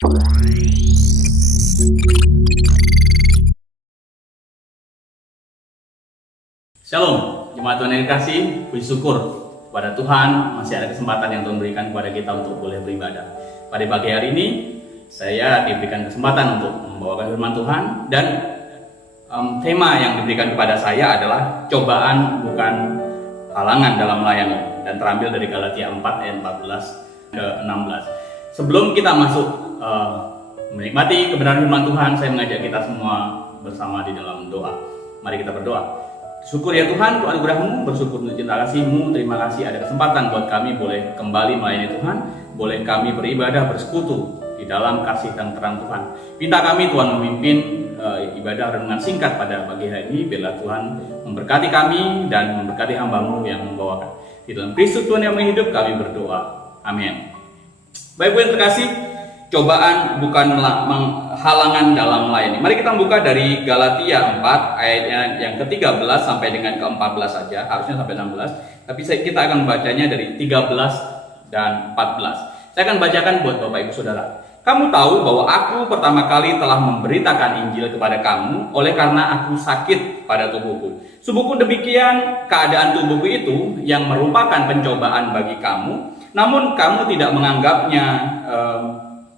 Shalom, jemaat Tuhan yang dikasih, puji syukur kepada Tuhan masih ada kesempatan yang Tuhan berikan kepada kita untuk boleh beribadah. Pada pagi hari ini, saya diberikan kesempatan untuk membawakan firman Tuhan dan tema yang diberikan kepada saya adalah cobaan bukan halangan dalam melayani dan terambil dari Galatia 4 ayat 14 ke 16. Sebelum kita masuk menikmati kebenaran firman Tuhan, saya mengajak kita semua bersama di dalam doa. Mari kita berdoa. Syukur ya Tuhan, untuk anugerah-Mu, bersyukur untuk cinta kasih-Mu. Terima kasih ada kesempatan buat kami boleh kembali melayani Tuhan, boleh kami beribadah bersekutu di dalam kasih dan terang Tuhan. Minta kami Tuhan memimpin ibadah renungan singkat pada pagi hari ini. Biarlah Tuhan memberkati kami dan memberkati hamba-Mu yang membawakan. Di dalam Kristus Tuhan yang menghidup kami berdoa. Amin. Baik Bu yang terkasih, cobaan bukan halangan dalam melayani. Mari kita buka dari Galatia 4 ayatnya yang ke-13 sampai dengan ke-14 saja. Harusnya sampai 16. Tapi kita akan membacanya dari 13 dan 14. Saya akan bacakan buat Bapak Ibu Saudara. Kamu tahu bahwa aku pertama kali telah memberitakan Injil kepada kamu oleh karena aku sakit pada tubuhku. Sungguh demikian keadaan tubuhku itu yang merupakan pencobaan bagi kamu. Namun kamu tidak menganggapnya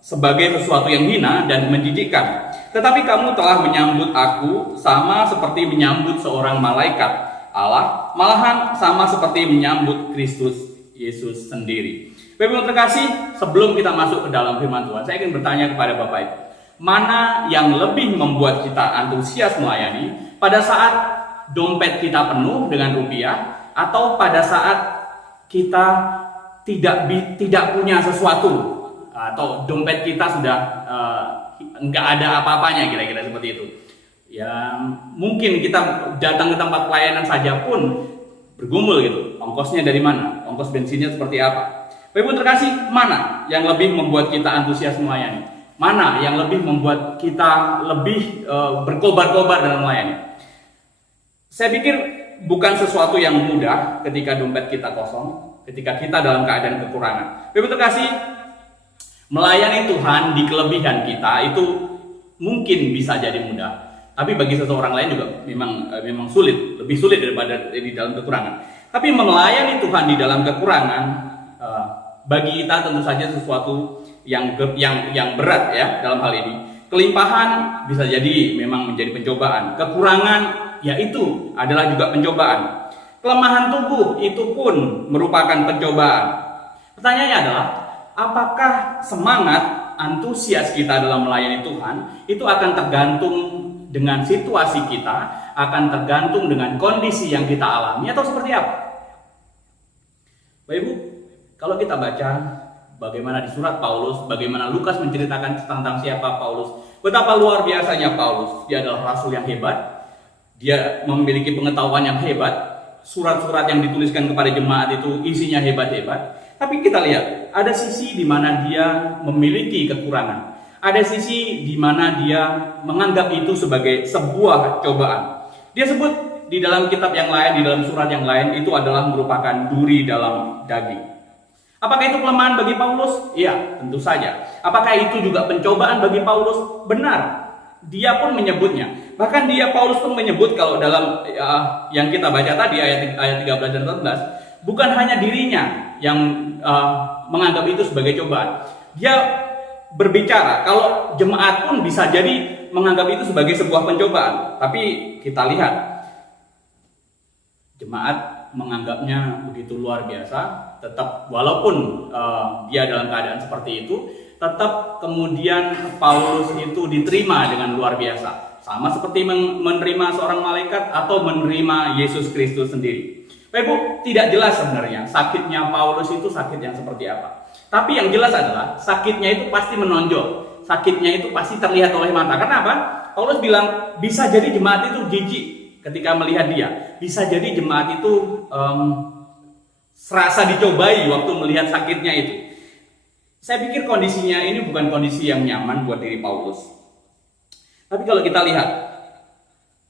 sebagai sesuatu yang hina dan menjijikkan. Tetapi kamu telah menyambut aku sama seperti menyambut seorang malaikat Allah, malahan sama seperti menyambut Kristus Yesus sendiri. Bapak terkasih, sebelum kita masuk ke dalam firman Tuhan, saya ingin bertanya kepada Bapak Ibu, mana yang lebih membuat kita antusias melayani, pada saat dompet kita penuh dengan rupiah, atau pada saat kita tidak punya sesuatu, atau dompet kita sudah nggak ada apa-apanya, kira-kira seperti itu. Ya mungkin kita datang ke tempat pelayanan saja pun bergumul gitu, ongkosnya dari mana, ongkos bensinnya seperti apa. Bapak Ibu terkasih, mana yang lebih membuat kita antusias melayani? Mana yang lebih membuat kita lebih berkobar-kobar dalam melayani? Saya pikir bukan sesuatu yang mudah ketika dompet kita kosong, ketika kita dalam keadaan kekurangan. Bapak Ibu terkasih, melayani Tuhan di kelebihan kita itu mungkin bisa jadi mudah, tapi bagi seseorang lain juga memang sulit, lebih sulit daripada di dalam kekurangan. Tapi melayani Tuhan di dalam kekurangan bagi kita tentu saja sesuatu yang berat ya dalam hal ini. Kelimpahan bisa jadi memang menjadi pencobaan, kekurangan yaitu adalah juga pencobaan. Kelemahan tubuh itu pun merupakan pencobaan. Pertanyaannya adalah, apakah semangat antusias kita dalam melayani Tuhan itu akan tergantung dengan situasi kita, akan tergantung dengan kondisi yang kita alami, atau seperti apa? Bapak Ibu, kalau kita baca bagaimana di surat Paulus, bagaimana Lukas menceritakan tentang siapa Paulus, betapa luar biasanya Paulus. Dia adalah rasul yang hebat, dia memiliki pengetahuan yang hebat, surat-surat yang dituliskan kepada jemaat itu isinya hebat-hebat. Tapi kita lihat, ada sisi di mana dia memiliki kekurangan. Ada sisi di mana dia menganggap itu sebagai sebuah cobaan. Dia sebut di dalam kitab yang lain, di dalam surat yang lain, itu adalah merupakan duri dalam daging. Apakah itu kelemahan bagi Paulus? Iya, tentu saja. Apakah itu juga pencobaan bagi Paulus? Benar. Dia pun menyebutnya. Bahkan Paulus pun menyebut kalau dalam yang kita baca tadi ayat 13 dan 14, bukan hanya dirinya yang menganggap itu sebagai cobaan. Dia berbicara kalau jemaat pun bisa jadi menganggap itu sebagai sebuah pencobaan. Tapi kita lihat, jemaat menganggapnya begitu luar biasa. Tetap walaupun dia dalam keadaan seperti itu, tetap kemudian Paulus itu diterima dengan luar biasa. Sama seperti menerima seorang malaikat atau menerima Yesus Kristus sendiri. Bapak Ibu, tidak jelas sebenarnya sakitnya Paulus itu sakit yang seperti apa. Tapi yang jelas adalah sakitnya itu pasti menonjol. Sakitnya itu pasti terlihat oleh mata. Kenapa? Paulus bilang bisa jadi jemaat itu jijik ketika melihat dia. Bisa jadi jemaat itu serasa dicobai waktu melihat sakitnya itu. Saya pikir kondisinya ini bukan kondisi yang nyaman buat diri Paulus. Tapi kalau kita lihat,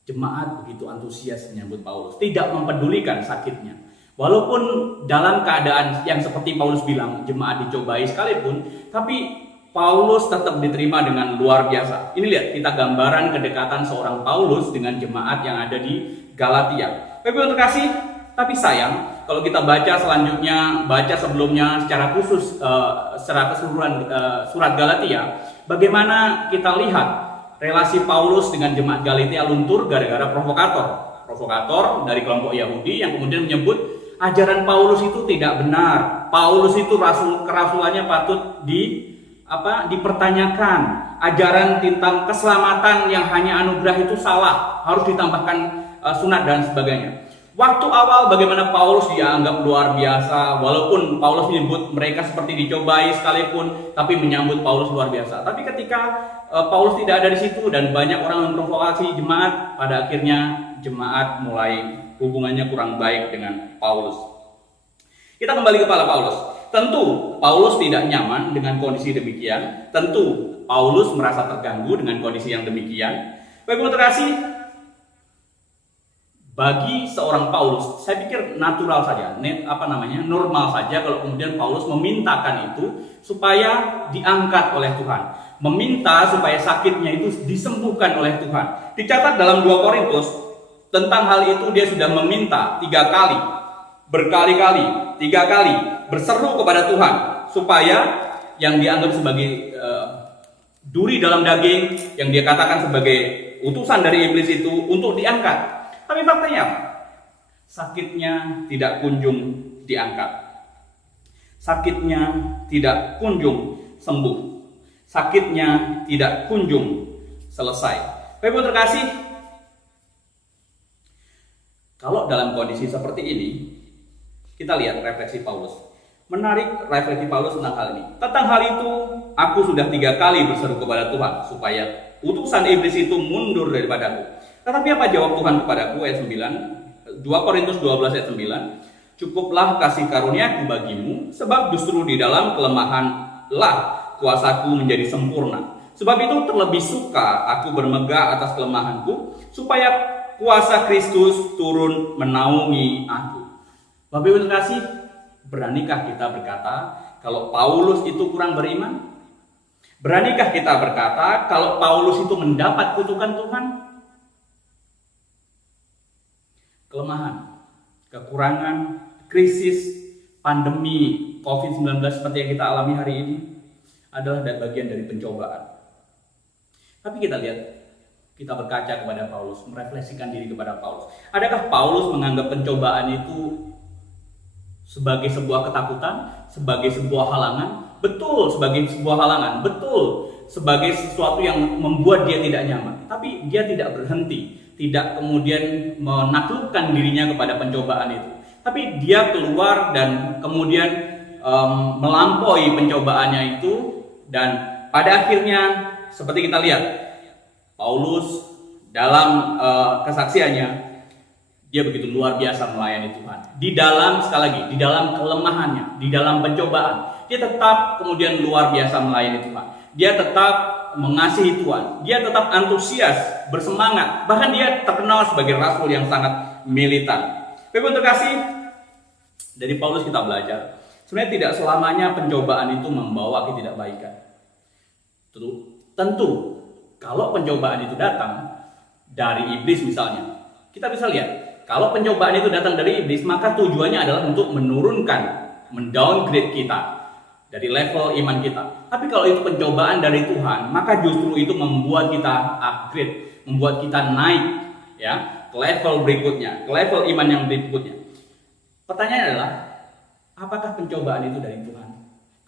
jemaat begitu antusias menyambut Paulus, tidak mempedulikan sakitnya. Walaupun dalam keadaan yang seperti Paulus bilang, jemaat dicobai sekalipun, tapi Paulus tetap diterima dengan luar biasa. Ini lihat, kita gambaran kedekatan seorang Paulus dengan jemaat yang ada di Galatia. Bapak terkasih, tapi sayang kalau kita baca selanjutnya, baca sebelumnya secara khusus secara keseluruhan surat Galatia, bagaimana kita lihat relasi Paulus dengan jemaat Galatia luntur gara-gara provokator dari kelompok Yahudi yang kemudian menyebut ajaran Paulus itu tidak benar. Paulus itu kerasulannya patut dipertanyakan. Ajaran tentang keselamatan yang hanya anugerah itu salah, harus ditambahkan sunat dan sebagainya. Waktu awal bagaimana Paulus dianggap luar biasa, walaupun Paulus menyebut mereka seperti dicobai sekalipun, tapi menyambut Paulus luar biasa. Tapi ketika Paulus tidak ada di situ dan banyak orang memprovokasi jemaat, pada akhirnya jemaat mulai hubungannya kurang baik dengan Paulus. Kita kembali kepada Paulus. Tentu Paulus tidak nyaman dengan kondisi demikian. Tentu Paulus merasa terganggu dengan kondisi yang demikian. Bapak terkasih, bagi seorang Paulus, saya pikir natural saja, normal saja kalau kemudian Paulus memintakan itu supaya diangkat oleh Tuhan, meminta supaya sakitnya itu disembuhkan oleh Tuhan. Dicatat dalam 2 Korintus tentang hal itu, dia sudah meminta 3 kali, berkali-kali, 3 kali berseru kepada Tuhan supaya yang dianggap sebagai duri dalam daging, yang dia katakan sebagai utusan dari iblis itu untuk diangkat. Tapi faktanya sakitnya tidak kunjung diangkat. Sakitnya tidak kunjung sembuh. Sakitnya tidak kunjung selesai. Bapak terkasih, kalau dalam kondisi seperti ini, kita lihat refleksi Paulus. Menarik refleksi Paulus tentang hal ini. Tentang hal itu, aku sudah 3 kali berseru kepada Tuhan supaya utusan iblis itu mundur daripadaku. Tetapi apa jawab Tuhan kepadaku? Ayat 9, 2 Korintus 12 ayat 9. Cukuplah kasih karuniaku bagimu, sebab justru di dalam kelemahanlah kuasaku menjadi sempurna. Sebab itu terlebih suka aku bermegah atas kelemahanku, supaya kuasa Kristus turun menaungi aku. Bapak Ibu terkasih, beranikah kita berkata kalau Paulus itu kurang beriman? Beranikah kita berkata kalau Paulus itu mendapat kutukan Tuhan? Kelemahan, kekurangan, krisis, pandemi COVID-19 seperti yang kita alami hari ini adalah bagian dari pencobaan. Tapi kita lihat, kita berkaca kepada Paulus, merefleksikan diri kepada Paulus. Adakah Paulus menganggap pencobaan itu sebagai sebuah ketakutan, sebagai sebuah halangan? Betul, sebagai sebuah halangan. Betul, sebagai sesuatu yang membuat dia tidak nyaman. Tapi dia tidak berhenti, tidak kemudian menaklukkan dirinya kepada pencobaan itu. Tapi dia keluar dan kemudian melampaui pencobaannya itu. Dan pada akhirnya seperti kita lihat, Paulus dalam kesaksiannya, dia begitu luar biasa melayani Tuhan. Di dalam, sekali lagi, di dalam kelemahannya, di dalam pencobaan, dia tetap kemudian luar biasa melayani Tuhan. Dia tetap mengasihi Tuhan. Dia tetap antusias, bersemangat. Bahkan dia terkenal sebagai rasul yang sangat militan. Bapak terkasih, dari Paulus kita belajar, sebenarnya tidak selamanya pencobaan itu membawa ketidakbaikan. Tentu, kalau pencobaan itu datang dari iblis misalnya, kita bisa lihat, kalau pencobaan itu datang dari iblis, maka tujuannya adalah untuk menurunkan, mendowngrade kita dari level iman kita. Tapi kalau itu pencobaan dari Tuhan, maka justru itu membuat kita upgrade, membuat kita naik ya ke level berikutnya, ke level iman yang berikutnya. Pertanyaannya adalah, apakah pencobaan itu dari Tuhan?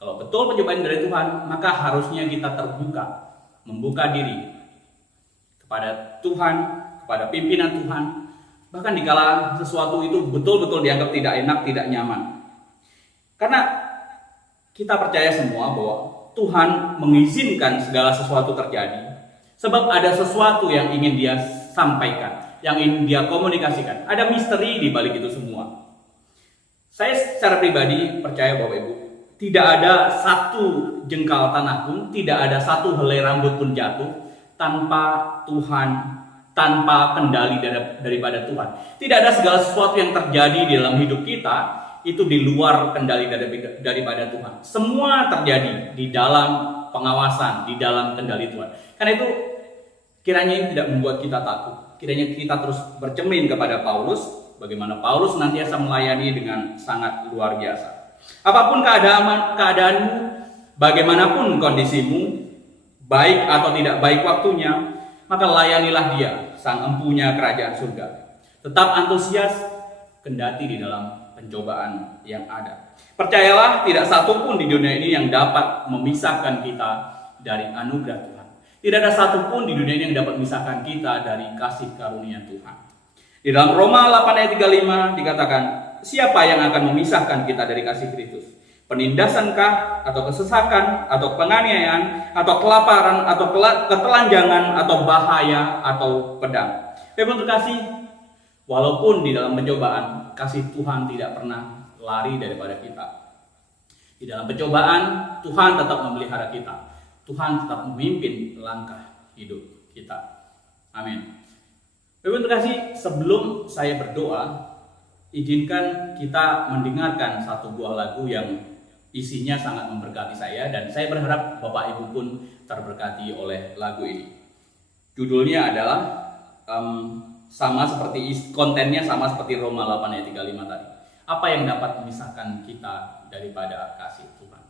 Kalau betul pencobaan dari Tuhan, maka harusnya kita terbuka, membuka diri kepada Tuhan, kepada pimpinan Tuhan. Bahkan dikala sesuatu itu betul-betul dianggap tidak enak, tidak nyaman. Karena kita percaya semua bahwa Tuhan mengizinkan segala sesuatu terjadi, sebab ada sesuatu yang ingin Dia sampaikan, yang ingin Dia komunikasikan. Ada misteri di balik itu semua. Saya secara pribadi percaya Bapak Ibu, tidak ada satu jengkal tanah pun, tidak ada satu helai rambut pun jatuh tanpa Tuhan, tanpa kendali daripada Tuhan. Tidak ada segala sesuatu yang terjadi di dalam hidup kita itu di luar kendali daripada Tuhan. Semua terjadi di dalam pengawasan, di dalam kendali Tuhan. Karena itu kiranya ini tidak membuat kita takut. Kiranya kita terus bercermin kepada Paulus, bagaimana Paulus senantiasa melayani dengan sangat luar biasa. Apapun keadaanmu, bagaimanapun kondisimu, baik atau tidak baik waktunya, maka layanilah Dia, Sang Empunya Kerajaan Surga. Tetap antusias, kendati di dalam pencobaan yang ada. Percayalah, tidak satu pun di dunia ini yang dapat memisahkan kita dari anugerah Tuhan. Tidak ada satupun di dunia ini yang dapat memisahkan kita dari kasih karunia Tuhan. Di dalam Roma 8 ayat 35 dikatakan, siapa yang akan memisahkan kita dari kasih Kristus? Penindasankah, atau kesesakan, atau penganiayaan, atau kelaparan, atau ketelanjangan, atau bahaya, atau pedang. Bapak terkasih, walaupun di dalam pencobaan, kasih Tuhan tidak pernah lari daripada kita. Di dalam pencobaan, Tuhan tetap memelihara kita. Tuhan tetap memimpin langkah hidup kita. Amin. Bapak terkasih, sebelum saya berdoa, izinkan kita mendengarkan satu buah lagu yang isinya sangat memberkati saya, dan saya berharap Bapak Ibu pun terberkati oleh lagu ini. Judulnya adalah sama seperti kontennya sama seperti Roma 8 ayat 35 tadi. Apa yang dapat memisahkan kita daripada kasih Tuhan?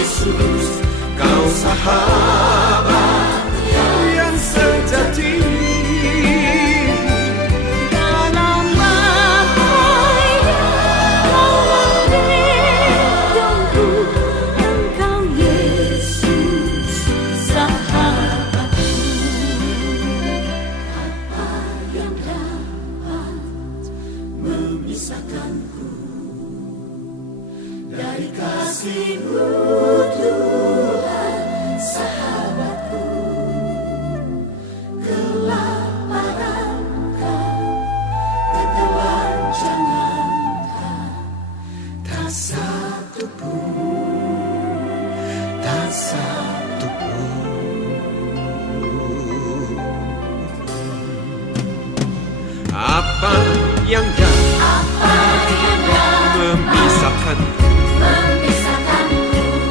Yesus, Kau sahabat yang sejati. Dalam bahaya Kau melindungiku, Engkau Yesus sahabatku. Apa yang dapat memisahkanku dari kasih-Mu, Tuhan sahabatku? Kelaparan-Kah, ketelanjangan-Kah, Tak satu pun, tak satu pun. Apa yang memisahkan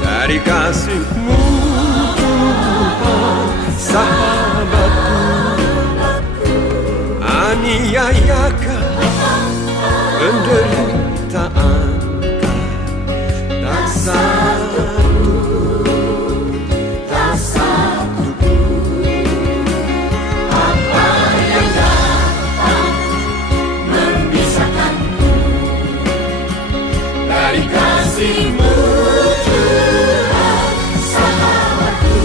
dari kasih-Mu, Tuhan sahabatku? Aniayakah, penderitaanKah, tak satu, tak satu pun. Apa yang dapat memisahkanku dari kasih-Mu, Tuhan sahabatku?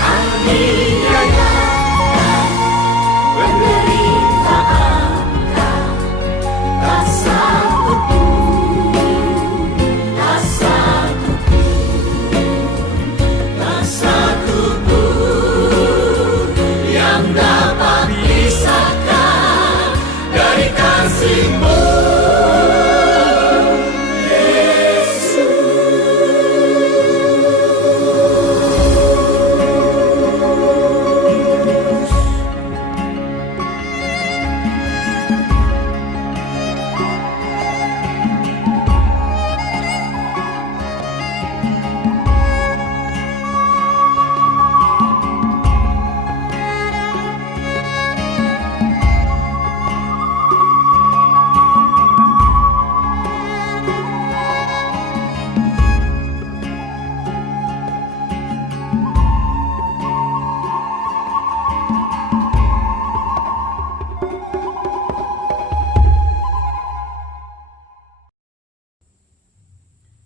Aniayakah, penderitaanKah, tak satu pun, tak satu pun, tak satu pun yang dapat pisahkan dari kasih-Mu,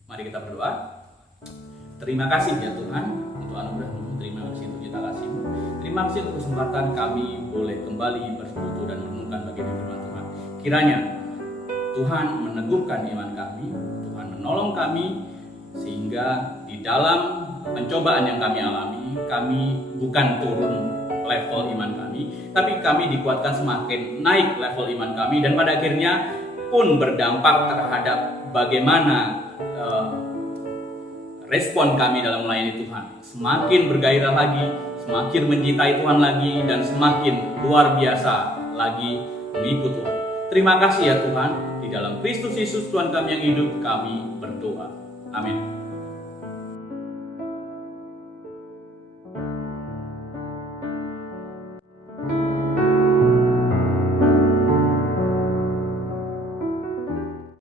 Mari kita berdoa. Terima kasih ya Tuhan untuk anugerah-Mu. Terima kasih untuk kita kasih-Mu. Terima kasih untuk kesempatan kami boleh kembali bersekutu dan merenungkan bagian firman Tuhan. Kiranya Tuhan meneguhkan iman kami, Tuhan menolong kami, sehingga di dalam pencobaan yang kami alami, kami bukan turun level iman kami, tapi kami dikuatkan semakin naik level iman kami, dan pada akhirnya pun berdampak terhadap bagaimana respon kami dalam melayani Tuhan. Semakin bergairah lagi, semakin mencintai Tuhan lagi, dan semakin luar biasa lagi mengikut Tuhan. Terima kasih ya Tuhan. Di dalam Kristus Yesus Tuhan kami yang hidup, kami berdoa. Amin.